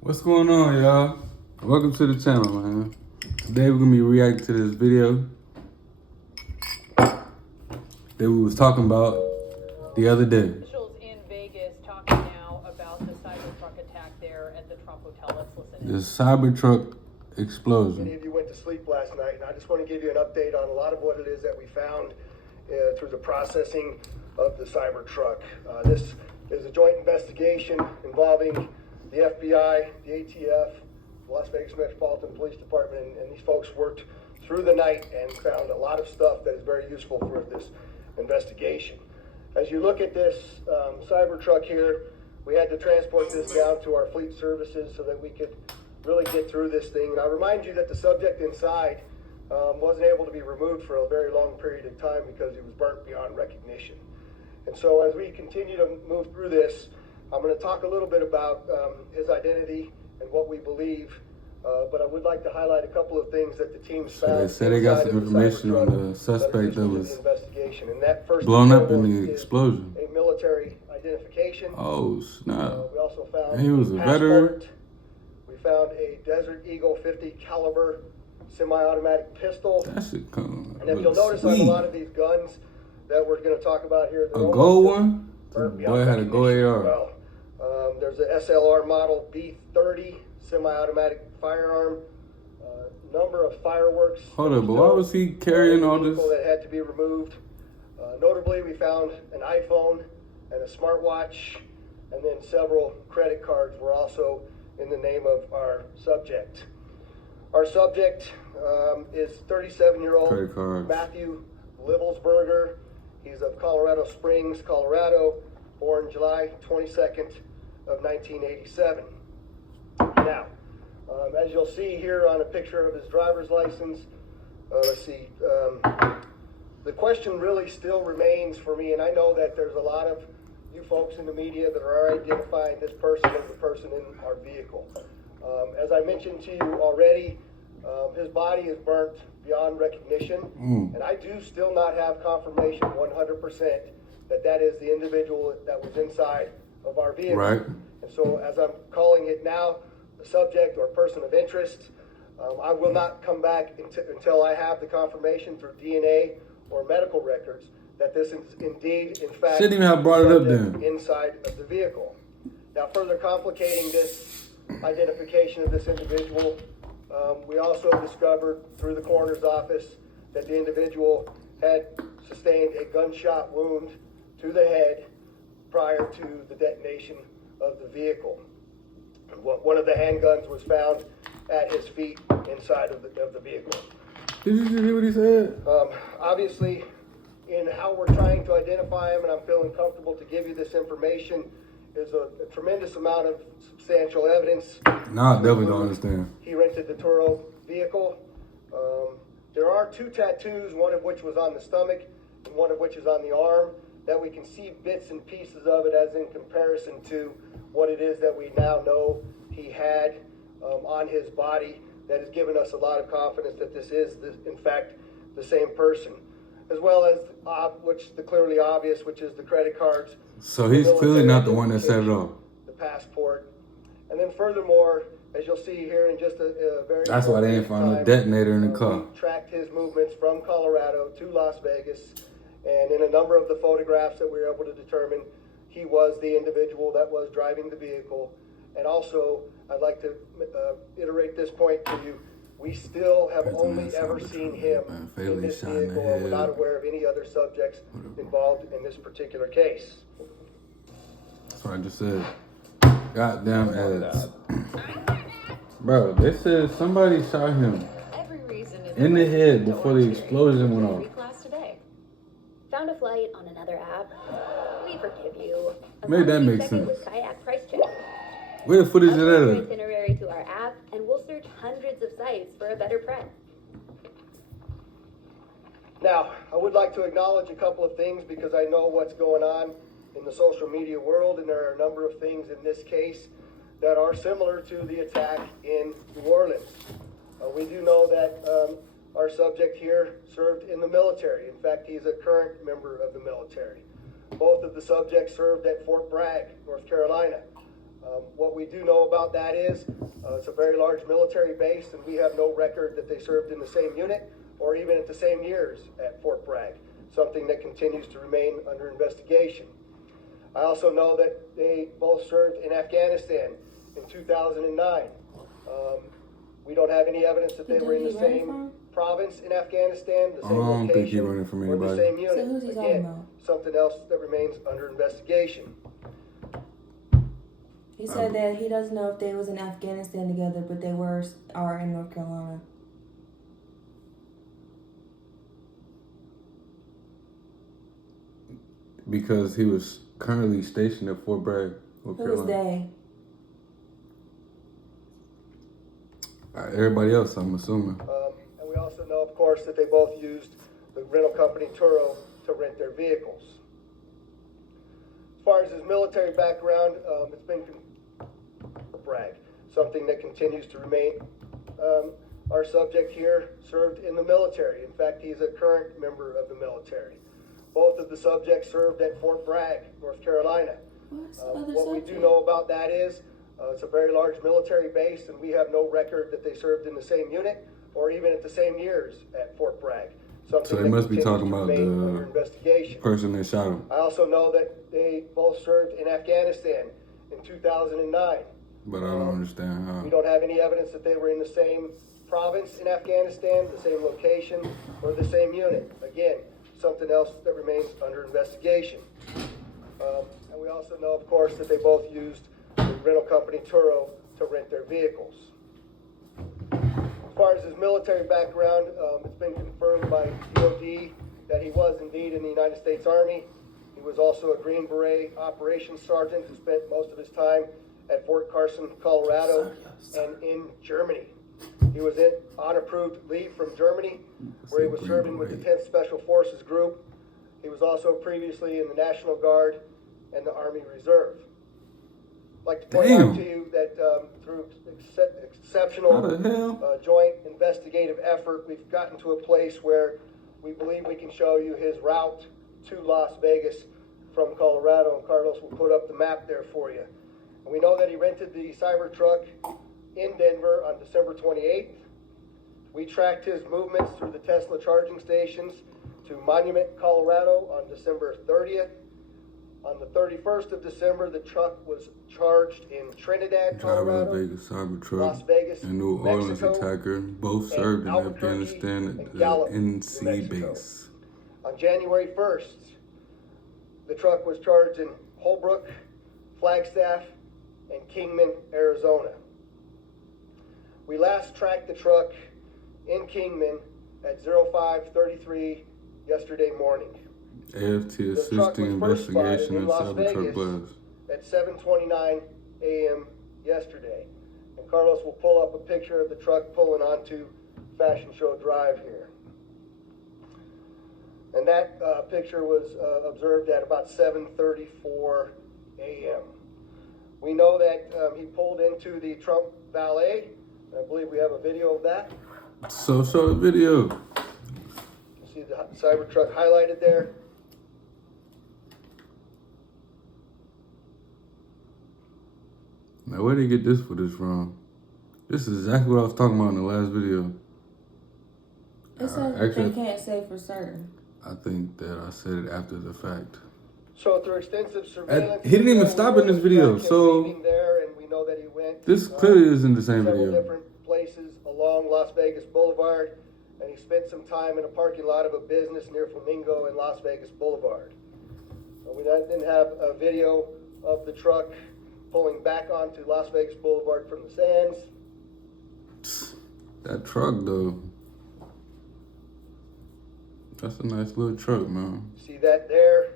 What's going on, y'all? Welcome to the channel, man. Today we're gonna be reacting to this video that we was talking about the other day. Officials in Vegas talking now about the Cybertruck attack there at the Trump Hotel. Let's listen in. The Cybertruck explosion. Many of you went to sleep last night, and I just want to give you an update on a lot of what it is that we found through the processing of the Cybertruck. This is a joint investigation involving the FBI, the ATF, Las Vegas Metropolitan Police Department, and these folks worked through the night and found a lot of stuff that is very useful for this investigation. As you look at this Cybertruck here, we had to transport this down to our fleet services so that we could really get through this thing. And I remind you that the subject inside wasn't able to be removed for a very long period of time because he was burnt beyond recognition. And so as we continue to move through this, I'm going to talk a little bit about his identity and what we believe, but I would like to highlight a couple of things that the team's found. So they said they got some information on the suspect that was and that first blown up in the explosion. A military identification. Oh, snap. We also found He was a veteran. We found a Desert Eagle 50 caliber semi-automatic pistol. That should come. And if you'll notice on a lot of these guns that we're going to talk about here, a gold one? The boy had a gold AR. Well, there's a SLR model B30 semi-automatic firearm. Number of fireworks. Hold up, but why was he carrying all this? That had to be removed. Notably, we found an iPhone and a smartwatch, and then several credit cards were also in the name of our subject. Our subject is 37-year-old Matthew Livelsberger. He's of Colorado Springs, Colorado, born July 22nd of 1987. Now, as you'll see here on a picture of his driver's license, let's see, the question really still remains for me, and I know that there's a lot of you folks in the media that are identifying this person as the person in our vehicle. As I mentioned to you already, his body is burnt beyond recognition, and I do still not have confirmation 100% that that is the individual that was inside of our vehicle. Right. And so as I'm calling it now, the subject or person of interest, I will not come back until I have the confirmation through DNA or medical records that this is indeed, in fact, shouldn't even have brought it up then. Inside of the vehicle. Now, further complicating this identification of this individual, we also discovered through the coroner's office that the individual had sustained a gunshot wound to the head prior to the detonation of the vehicle. One of the handguns was found at his feet inside of the vehicle. Did you hear what he said? Obviously, in how we're trying to identify him, and I'm feeling comfortable to give you this information, is a tremendous amount of substantial evidence. Nah, I definitely don't understand. He rented the Turo vehicle. There are 2 tattoos, one of which was on the stomach and one of which is on the arm, that we can see bits and pieces of it as in comparison to what it is that we now know he had on his body, that has given us a lot of confidence that this is, in fact, the same person. As well as the clearly obvious, which is the credit cards. So he's clearly not the one that set it off. The passport. And then furthermore, as you'll see here in just a very... That's why they didn't find a detonator in the car. We tracked his movements from Colorado to Las Vegas, and in a number of the photographs that we were able to determine, he was the individual that was driving the vehicle. And also, I'd like to iterate this point to you. We still have only ever seen him in this vehicle, and we're not aware of any other subjects involved in this particular case. That's what I just said. Goddamn ads. Bro, they said somebody shot him in the head before the explosion went off. Found a flight on another app. We forgive you. Maybe that makes sense. Kayak price check. Where the footage of Upload your that? itinerary to our app, and we'll search hundreds of sites for a better price. Now, I would like to acknowledge a couple of things because I know what's going on in the social media world, and there are a number of things in this case that are similar to the attack in New Orleans. We do know that our subject here served in the military. In fact, he's a current member of the military. Both of the subjects served at Fort Bragg, North Carolina. What we do know about that is it's a very large military base, and we have no record that they served in the same unit or even at the same years at Fort Bragg, something that continues to remain under investigation. I also know that they both served in Afghanistan in 2009. We don't have any evidence that they were in the same province in Afghanistan, the same don't think he location, running from or the anybody. same unit. So who's he talking Again, about? something else that remains under investigation. He said that he doesn't know if they was in Afghanistan together, but they are in North Carolina. Because he was currently stationed at Fort Bragg, North Who is Carolina. they? Everybody else, I'm assuming. And we also know, of course, that they both used the rental company Turo to rent their vehicles. As far as his military background, it's been Bragg, something that continues to remain. Our subject here served in the military. In fact, he's a current member of the military. Both of the subjects served at Fort Bragg, North Carolina. What we do know about that is it's a very large military base, and we have no record that they served in the same unit or even at the same years at Fort Bragg. So they must be talking about the investigation. person that shot him. I also know that they both served in Afghanistan in 2009. But I don't understand how. We don't have any evidence that they were in the same province in Afghanistan, the same location, or the same unit. Again, something else that remains under investigation. And we also know, of course, that they both used the rental company Turo to rent their vehicles. As far as his military background, it's been confirmed by DOD that he was indeed in the United States Army. He was also a Green Beret operations sergeant who spent most of his time at Fort Carson, Colorado, and in Germany. He was on approved leave from Germany, where he was serving with the 10th Special Forces Group. He was also previously in the National Guard and the Army Reserve. I'd like to point out to you that through exceptional joint investigative effort, we've gotten to a place where we believe we can show you his route to Las Vegas from Colorado, and Carlos will put up the map there for you. And we know that he rented the Cybertruck in Denver on December 28th. We tracked his movements through the Tesla charging stations to Monument, Colorado on December 30th. On the 31st of December, the truck was charged in Trinidad, Colorado, Vegas Cybertruck, Las Vegas, and New Orleans Mexico, attacker, both served in Albuquerque, Afghanistan and at the Gallup, NC New Mexico. base. On January 1st, the truck was charged in Holbrook, Flagstaff, and Kingman, Arizona. We last tracked the truck in Kingman at 05:33 yesterday morning. AFT The truck assisting was first spotted investigation in of Las Cybertruck Vegas blast. at 7:29 a.m. yesterday. And Carlos will pull up a picture of the truck pulling onto Fashion Show Drive here. And that picture was observed at about 7:34 a.m. We know that he pulled into the Trump Valet. I believe we have a video of that. So show the video. You see the Cybertruck highlighted there. Now where did he get this footage from? This is exactly what I was talking about in the last video. It says Actually, they can't say for certain. I think that I said it after the fact. So through extensive surveillance, He didn't even stop in this video, so there, and we know that he went. this clearly isn't the same several video. different places along Las Vegas Boulevard, and he spent some time in a parking lot of a business near Flamingo and Las Vegas Boulevard. We didn't have a video of the truck pulling back onto Las Vegas Boulevard from the sands. That truck though. That's a nice little truck, man. See that there?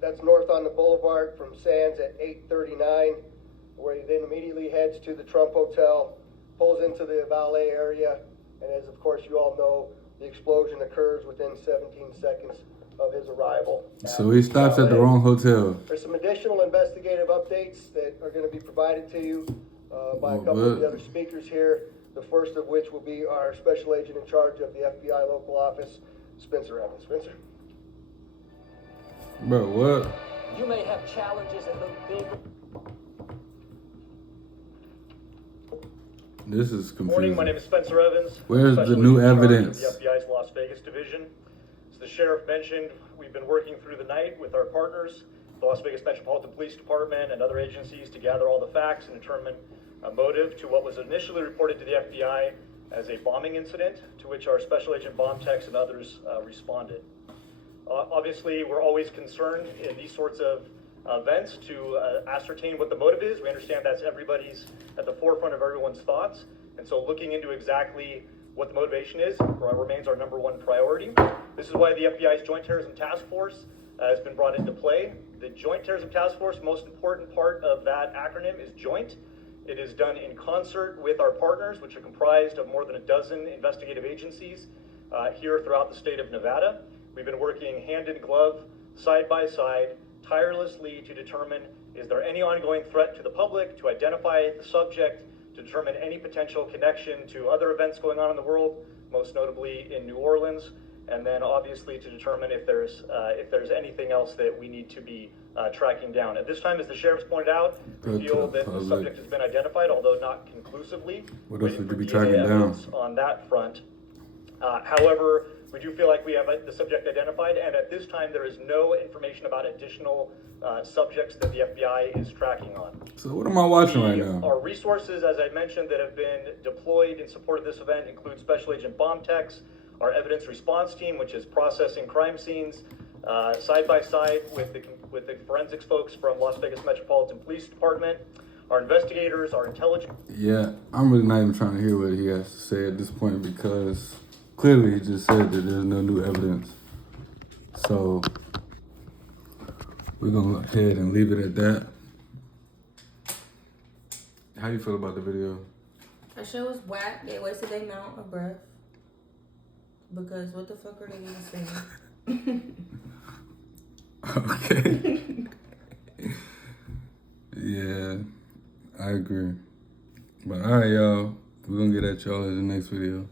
That's north on the boulevard from Sands at 8:39, where he then immediately heads to the Trump Hotel, pulls into the valet area, and as of course you all know, the explosion occurs within 17 seconds of his arrival. So he stops at the wrong hotel. There's some additional investigative updates that are going to be provided to you by a couple of the other speakers here. The first of which will be our special agent in charge of the FBI local office, Spencer Evans. Spencer? Bro, what? You may have challenges that look big. This is confusing. Morning, my name is Spencer Evans. Where's Special the new Agent in charge of evidence? The FBI's Las Vegas division. As the sheriff mentioned, we've been working through the night with our partners, the Las Vegas Metropolitan Police Department and other agencies, to gather all the facts and determine a motive to what was initially reported to the FBI as a bombing incident, to which our Special Agent Bomb Techs and others responded. Obviously, we're always concerned in these sorts of events to ascertain what the motive is. We understand that's at the forefront of everyone's thoughts. And so looking into exactly what the motivation is remains our number one priority. This is why the FBI's Joint Terrorism Task Force has been brought into play. The Joint Terrorism Task Force, most important part of that acronym is joint. It is done in concert with our partners, which are comprised of more than a dozen investigative agencies here throughout the state of Nevada. We've been working hand in glove, side by side, tirelessly to determine, is there any ongoing threat to the public, to identify the subject, to determine any potential connection to other events going on in the world, most notably in New Orleans, and then obviously to determine if there's anything else that we need to be tracking down. At this time, as the sheriff's pointed out, we feel that the subject has been identified, although not conclusively. What else Waiting would you for be DNA tracking down? evidence on that front. However, we do feel like we have the subject identified, and at this time there is no information about additional subjects that the FBI is tracking on. So what am I watching right now? Our resources, as I mentioned, that have been deployed in support of this event include Special Agent Bomb Techs, our evidence response team, which is processing crime scenes, side by side with the forensics folks from Las Vegas Metropolitan Police Department, our investigators, our intelligence. Yeah, I'm really not even trying to hear what he has to say at this point because clearly he just said that there's no new evidence. So we're gonna go ahead and leave it at that. How you feel about the video? That show was whack. They wasted their amount of breath. Because what the fuck are they even saying? Okay. Yeah, I agree. But all right, y'all. We're gonna get at y'all in the next video.